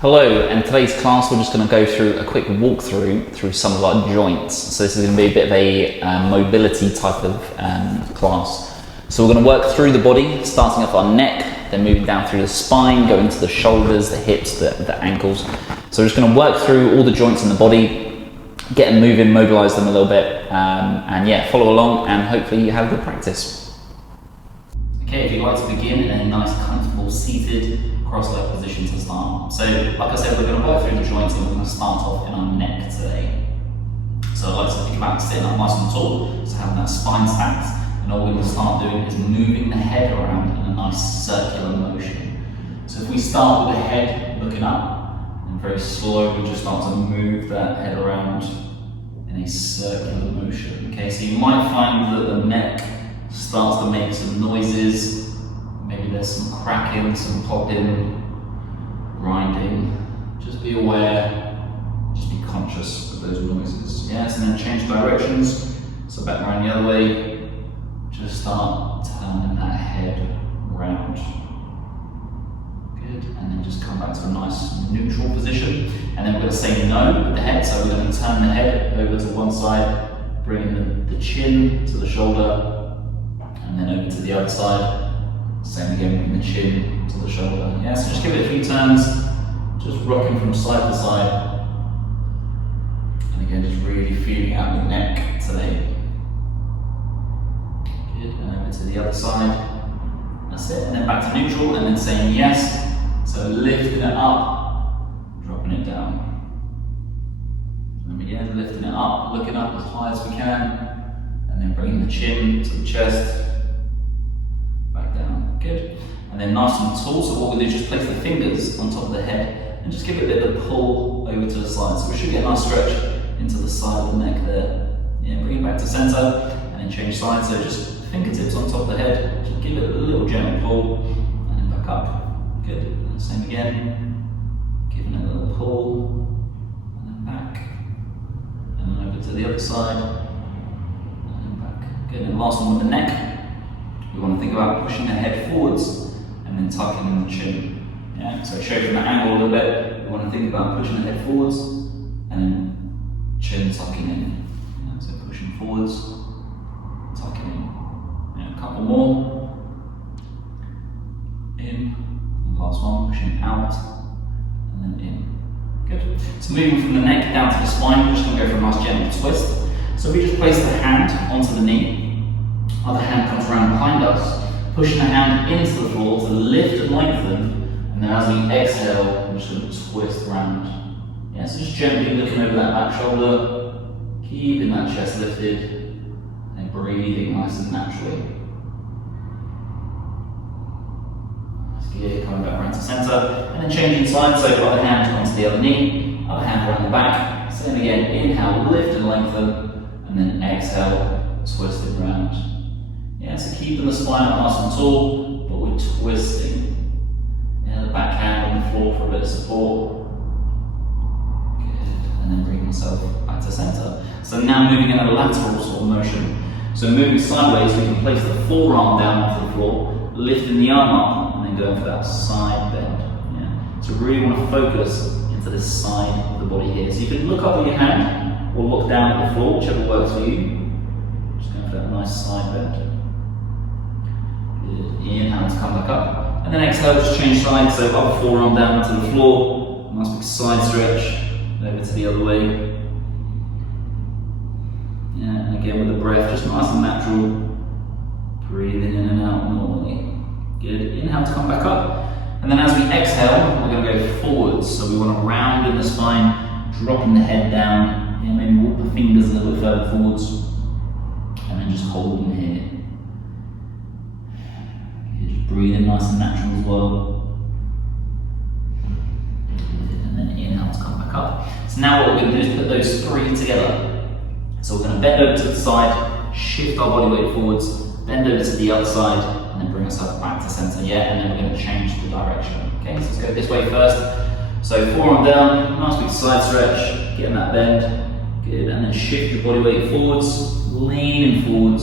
Hello, and today's class we're just going to go through a quick walkthrough through some of our joints. So this is going to be a bit of a mobility type of class. So we're going to work through the body, starting off our neck, then moving down through the spine, going to the shoulders, the hips, the ankles. So we're just going to work through all the joints in the body, get them moving, mobilise them a little bit, and yeah, follow along and hopefully you have good practice. Okay, if you'd like to begin in a nice, comfortable, seated, cross-leg position to start. So, like I said, we're going to work through the joints and we're going to start off in our neck today. So I'd like to think about sitting up nice and tall, so having that spine stacked, and all we're going to start doing is moving the head around in a nice circular motion. So if we start with the head looking up, and very slowly just start to move that head around in a circular motion. Okay, so you might find that the neck starts to make some noises. Maybe there's some cracking, some popping, grinding. Just be aware, just be conscious of those noises. Yes, and then change directions. So back around the other way. Just start turning that head around. Good, and then just come back to a nice neutral position. And then we're going to say no with the head. So we're going to turn the head over to one side, bringing the chin to the shoulder, and then over to the other side. Same again, from the chin to the shoulder. Yeah, so just give it a few turns, just rocking from side to side. And again, just really feeling out the neck today. Good, and over to the other side. That's it, and then back to neutral, and then saying yes. So lifting it up, dropping it down. And again, lifting it up, looking up as high as we can, and then bringing the chin to the chest. Good. And then nice and tall, so what we'll do is just place the fingers on top of the head and just give it a bit of a pull over to the side. So we should get a nice stretch into the side of the neck there. Yeah, bring it back to center and then change sides. So just fingertips on top of the head, just give it a little gentle pull and then back up. Good. And same again, giving it a little pull and then back. And then over to the other side and then back. Good. And last one with the neck. We want to think about pushing the head forwards and then tucking in the chin. Yeah? So show from that angle a little bit. We want to think about pushing the head forwards and then chin tucking in. Yeah? So pushing forwards, tucking in. Yeah, a couple more. In. And last one, pushing out and then in. Good. So moving from the neck down to the spine, we're just going to go for a nice gentle twist. So we just place the hand onto the knee. Other hand comes around behind us, pushing the hand into the floor to lift and lengthen, and then as we exhale, we're just going to twist around. Yeah, so just gently looking over that back shoulder, keeping that chest lifted, and breathing nice and naturally. Nice, good, coming back around to center, and then changing sides, so other hand onto the other knee, other hand around the back. Same again, inhale, lift and lengthen, and then exhale, twist it around. Yeah, so keeping the spine nice and tall, but we're twisting. Yeah, the back hand on the floor for a bit of support. Good, and then bring yourself back to center. So now moving in a lateral sort of motion. So moving sideways, we can place the forearm down onto the floor, lifting the arm up, and then going for that side bend. Yeah. So really want to focus into this side of the body here. So you can look up with your hand, or look down at the floor, whichever works for you. Just going for that nice side bend. Inhale to come back up, and then exhale, just change sides, so upper forearm down to the floor, nice big side stretch, over to the other way. Yeah, and again with the breath, just nice and natural, breathing in and out normally. Good, inhale to come back up, and then as we exhale, we're going to go forwards, so we want to round in the spine, dropping the head down, yeah, maybe walk the fingers a little bit further forwards, and then just holding here. Breathing nice and natural as well. And then inhale to come back up. So now what we're going to do is put those three together. So we're going to bend over to the side, shift our body weight forwards, bend over to the other side, and then bring ourselves back to center. Yeah, and then we're going to change the direction. Okay, so let's go this way first. So forearm down, nice big side stretch, getting that bend. Good, and then shift your body weight forwards, leaning forwards,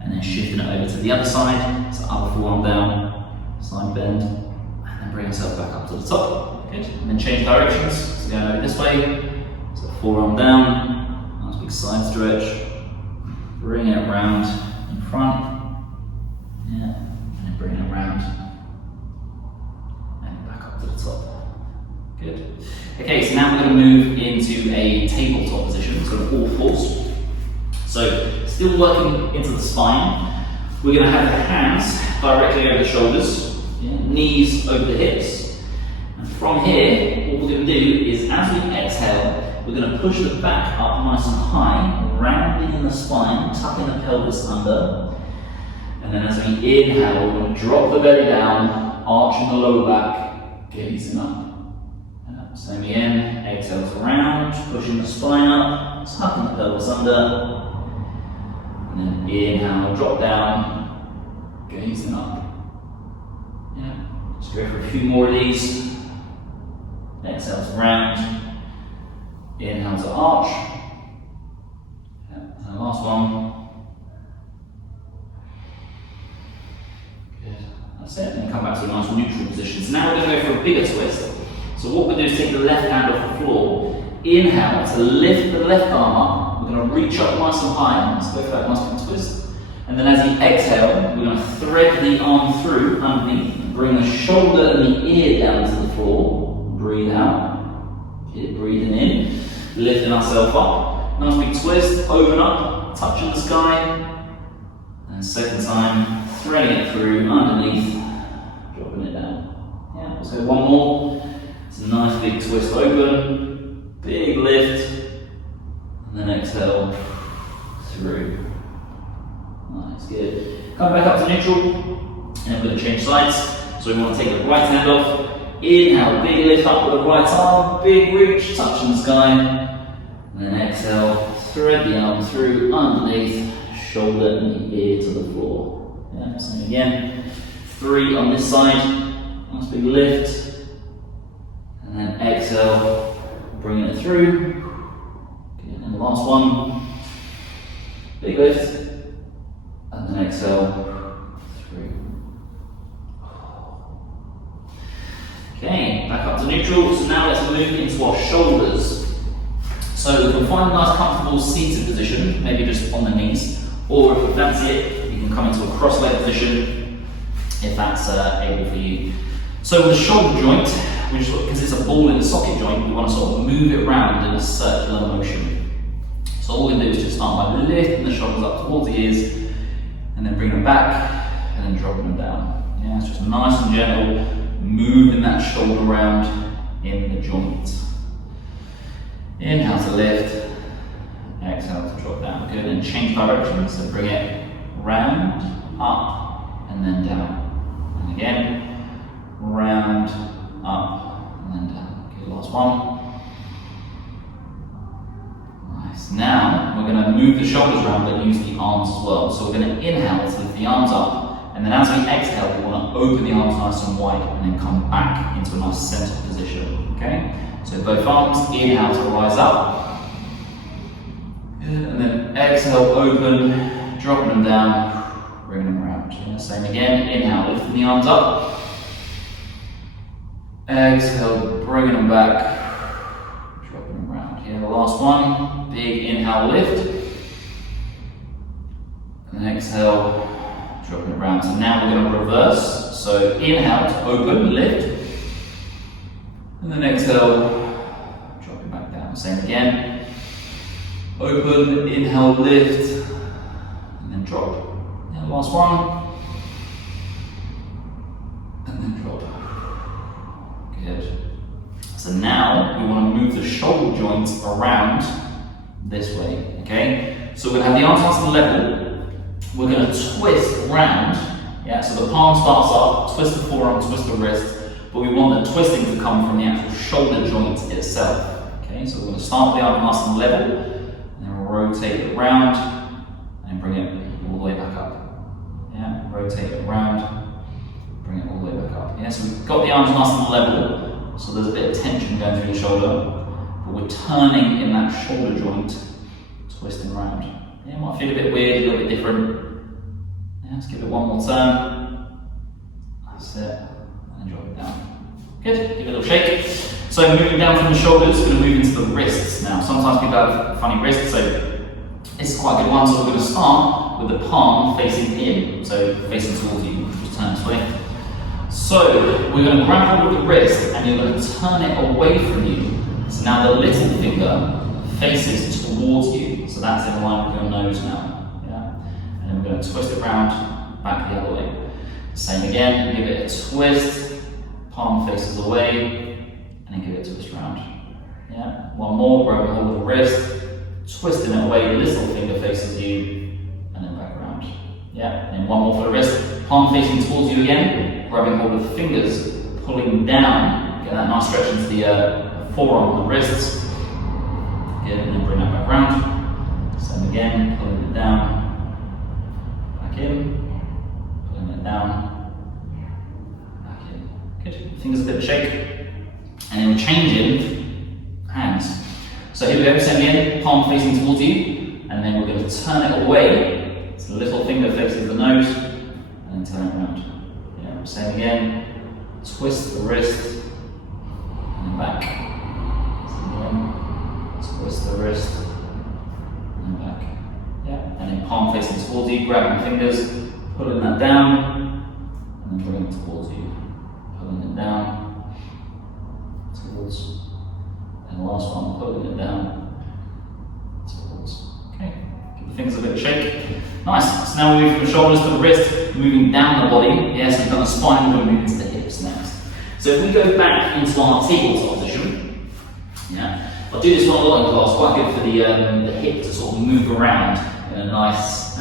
and then shifting it over to the other side. So upper forearm down, side bend, and then bring yourself back up to the top. Good. And then change directions. So going over this way. So forearm down. Nice big side stretch. Bring it around in front. Yeah. And then bring it around. And back up to the top. Good. Okay, so now we're going to move into a tabletop position, so all fours. So still working into the spine. We're going to have the hands directly over the shoulders, yeah, knees over the hips. And from here, what we're going to do is as we exhale, we're going to push the back up nice and high, rounding in the spine, tucking the pelvis under. And then as we inhale, we're going to drop the belly down, arching the lower back, gazing up. Same again, exhale to round, pushing the spine up, tucking the pelvis under. And then inhale, drop down, gazing up. Yeah, just go for a few more of these. Exhale to round, inhale to arch. Yeah, and the last one. Good, that's it. And then come back to a nice neutral position. So now we're going to go for a bigger twist. So what we're going to do is take the left hand off the floor, inhale to lift the left arm up. We're going to reach up nice and high. Let's go for that nice big twist. And then as you exhale, we're going to thread the arm through underneath, bring the shoulder and the ear down to the floor. Breathe out. Keep breathing in, lifting ourselves up. Nice big twist, open up, touching the sky. And second time, threading it through underneath, dropping it down. Yeah, let's go one more. It's a nice big twist open, big lift, and then exhale through. Nice, good. Come back up to neutral, and we're going to change sides. So we want to take the right hand off, inhale, big lift up with the right arm, big reach, touching the sky, and then exhale, thread the arm through underneath, shoulder and the ear to the floor. Yeah, same again. 3 on this side, nice big lift. And then exhale, bringing it through. Okay, and the last one, big lift. And then exhale, through. Okay, back up to neutral. So now let's move into our shoulders. So we can find a nice comfortable seated position, maybe just on the knees. Or if you fancy it, you can come into a cross-leg position, if that's able for you. So with the shoulder joint, because it's a ball in the socket joint, we want to sort of move it around in a circular motion. So all we're going to do is just start by lifting the shoulders up towards the ears, and then bring them back, and then dropping them down. Yeah, it's just nice and gentle, moving that shoulder around in the joint. Inhale to lift, exhale to drop down. Good, and change direction, so bring it round, up, and then down. And again, round, up, and then down. Okay, last one. Nice. Now, we're going to move the shoulders around, but use the arms as well. So we're going to inhale to lift the arms up, and then as we exhale, we want to open the arms nice and wide, and then come back into a nice centered position. Okay? So both arms, inhale to rise up. Good. And then exhale, open, dropping them down, bringing them around. Yeah, same again, inhale, lifting the arms up. Exhale, bringing them back, dropping them around. Here, the last one, big inhale, lift. And then exhale, dropping it around. So now we're going to reverse. So inhale to open, lift. And then exhale, dropping back down. Same again. Open, inhale, lift. And then drop. And last one. And then drop. Good. So now we want to move the shoulder joints around this way, okay? So we're going to have the arms nice and level. We're going to twist round, yeah? So the palm starts up, twist the forearm, twist the wrist, but we want the twisting to come from the actual shoulder joint itself, okay? So we're going to start with the arm nice and level, and then rotate it around, and bring it all the way back up, yeah? Rotate it around, bring it all the way back up. Yeah, so we've got the arms nice and level, so there's a bit of tension going through the shoulder, but we're turning in that shoulder joint, twisting around. Yeah, it might feel a bit weird, a little bit different. Yeah, let's give it one more turn. That's it, and drop it down. Good, give it a little shake. So moving down from the shoulders, we're going to move into the wrists now. Sometimes people have funny wrists, so this is quite a good one. So we're going to start with the palm facing in, so facing towards you. Just turn this way. So we're going to grab hold of the wrist and you're going to turn it away from you. So now the little finger faces towards you. So that's in line with your nose now. Yeah? And then we're going to twist it round, back the other way. Same again, give it a twist, palm faces away, and then give it a twist round. Yeah? One more, grab hold of the wrist, twisting it away, little finger faces you, and then back around. Yeah? And then one more for the wrist, palm facing towards you again, grabbing hold of the fingers, pulling down, get that nice stretch into the forearm of the wrists. Good, and then bring that back round. Same again, pulling it down, back in, pulling it down, back in. Good, fingers a bit of a shake. And then we're changing hands. So here we go, same again, palm facing towards you, and then we're going to turn it away. So the little finger faces the nose, and then turn it around. Yeah, same again, twist the wrist, and then back. Same again. Twist the wrist and back. Yeah. And then palm facing towards you, grabbing fingers, pulling that down, and then bringing it towards you. Pulling it down, towards. And the last one, pulling it down, towards. Okay. Give the fingers a bit of a shake. Nice. So now we move from the shoulders to the wrist, moving down the body. Yes, we've done the spine, we're moving to the hips next. So if we go back into our tabletop position, yeah. I'll do this one a lot in class, quite good for the hip to sort of move around in a nice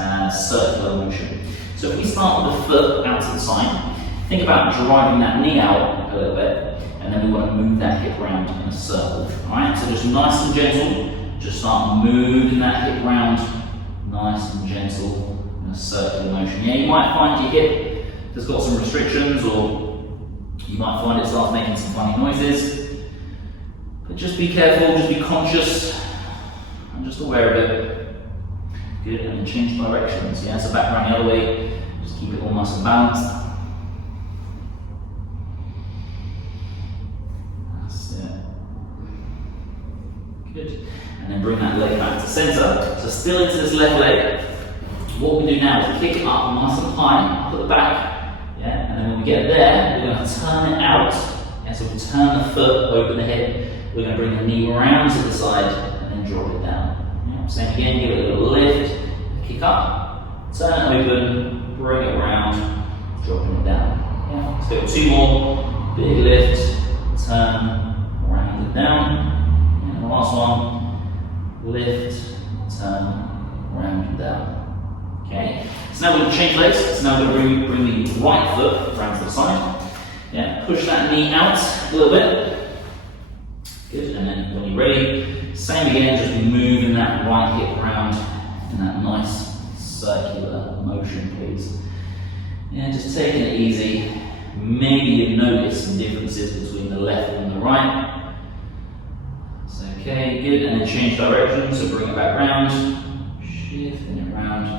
circular motion. So if we start with the foot out to the side, think about driving that knee out a little bit, and then we want to move that hip around in a circle. Alright, so just nice and gentle, just start moving that hip around, nice and gentle in a circular motion. Yeah, you might find your hip has got some restrictions, or you might find it starts making some funny noises. But just be careful, just be conscious, and just aware of it. Good, and then change directions. Yeah, so back around the other way, just keep it all nice and balanced. That's it. Good. And then bring that leg back to centre. So still into this left leg. What we do now is kick it up nice and high, up at the back. Yeah, and then when we get there, we're going to turn it out. Yeah, so we turn the foot, open the hip. We're going to bring the knee around to the side and then drop it down. Yeah, same again, give it a little lift, kick up, turn it open, bring it around, dropping it down. Yeah, let's go two more, big lift, turn, round it down. And the last one, lift, turn, round it down. Okay, so now we're going to change legs. So now we're going to bring the right foot around to the side. Yeah, push that knee out a little bit. Good, and then when you're ready, same again, just moving that right hip around in that nice circular motion, please. Yeah, just taking it easy. Maybe you've noticed some differences between the left and the right. So, okay, good, and then change direction, so bring it back round, shifting it round.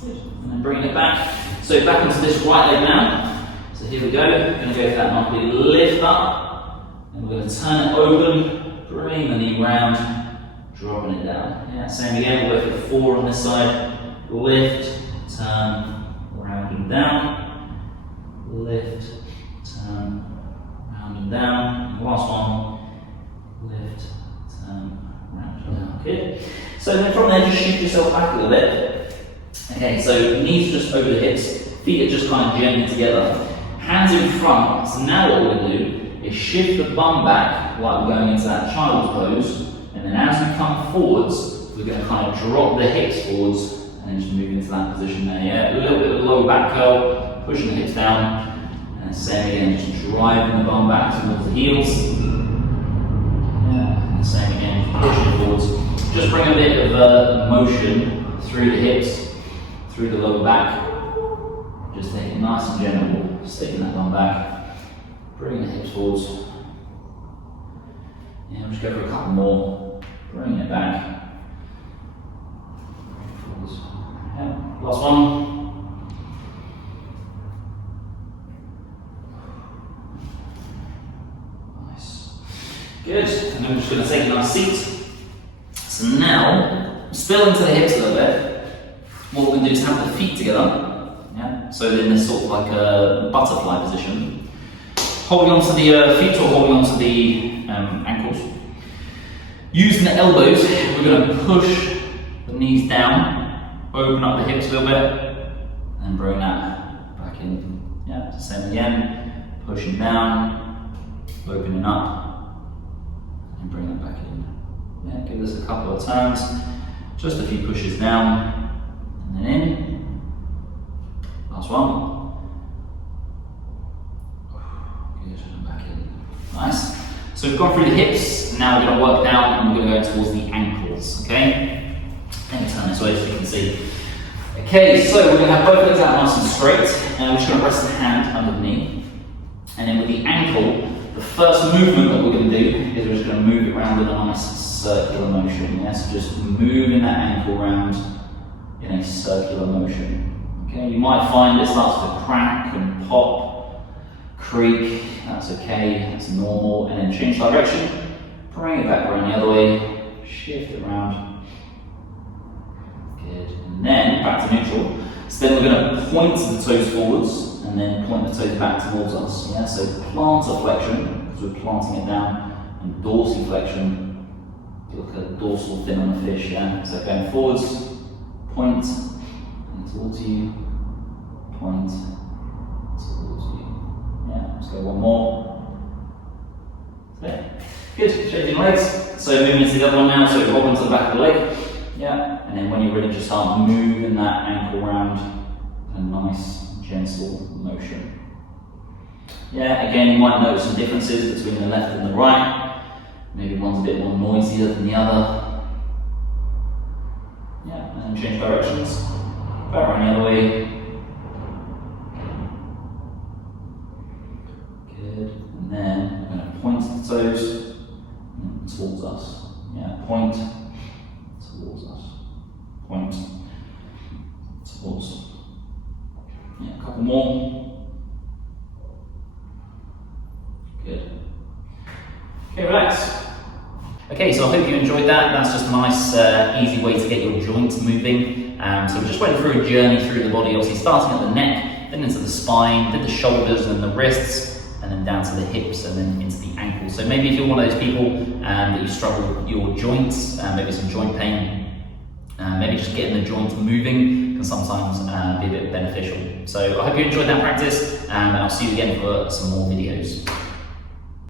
Good, and then bringing it back. So back into this right leg now. So here we go. We're going to go for that nice big lift up. And we're going to turn it open, bring the knee round, dropping it down. Yeah, same again. We'll go for the 4 on this side. Lift, turn, round and down. Lift, turn, round and down. Last one. Lift, turn, round and down. Good. So then from there, just shift yourself back a little bit. Okay, so knees just over the hips, feet are just kind of gently together. Hands in front, so now what we're going to do is shift the bum back like we're going into that child's pose, and then as we come forwards, we're going to kind of drop the hips forwards and then just move into that position there. Yeah, a little bit of low back curl, pushing the hips down, and same again, just driving the bum back towards the heels. Yeah, and same again, pushing it forwards. Just bring a bit of motion through the hips. Through the lower back, just take it nice and gentle, sticking that bum back, bring the hips forwards. Yeah, we'll just go for a couple more, bring it back, forwards. Yeah. Last one, Good, and then we're just going to take a nice seat. So now, still into the hips a little bit, what we're going to do is have the feet together. Yeah? So in this sort of like a butterfly position. Holding onto the feet or holding onto the ankles. Using the elbows, we're going to push the knees down, open up the hips a little bit, and bring that back in. Yeah, same again, pushing down, opening up, and bring it back in. Yeah, give this a couple of turns, just a few pushes down, and then in. Last one. Good, and back in. Nice. So we've gone through the hips, and now we're going to work down and we're going to go towards the ankles, okay? Let me turn this way so you can see. Okay, so we're going to have both legs out nice and straight, and we're just going to rest the hand under the knee. And then with the ankle, the first movement that we're going to do is we're just going to move it around in a nice circular motion. Yeah? So just moving that ankle around in a circular motion. Okay, you might find it starts to crack and pop, creak, that's okay, that's normal, and then change direction, bring it back around the other way, shift it around. Good, and then back to neutral. So then we're going to point the toes forwards and then point the toes back towards us. Yeah, so plantar flexion, because we're planting it down, and dorsiflexion, look at dorsal fin on a fish. Yeah, so going forwards, point, and towards you, point, towards you. Yeah, let's go one more. There. Good, changing legs. So moving into the other one now, so hold on to the back of the leg. Yeah, and then when you're ready, just start moving that ankle around in a nice, gentle motion. Yeah, again, you might notice some differences between the left and the right. Maybe one's a bit more noisier than the other. Yeah, and then change directions. Back around the other way. Good, and then we're going to point the toes towards us. Yeah, point towards us. Point towards. Yeah, a couple more. Good. Okay, relax. Okay, so I hope you enjoyed that. That's just a nice, easy way to get your joints moving. So we just went through a journey through the body, obviously starting at the neck, then into the spine, did the shoulders and the wrists, and then down to the hips and then into the ankles. So maybe if you're one of those people that you struggle with your joints, maybe some joint pain, maybe just getting the joints moving can sometimes be a bit beneficial. So I hope you enjoyed that practice, and I'll see you again for some more videos.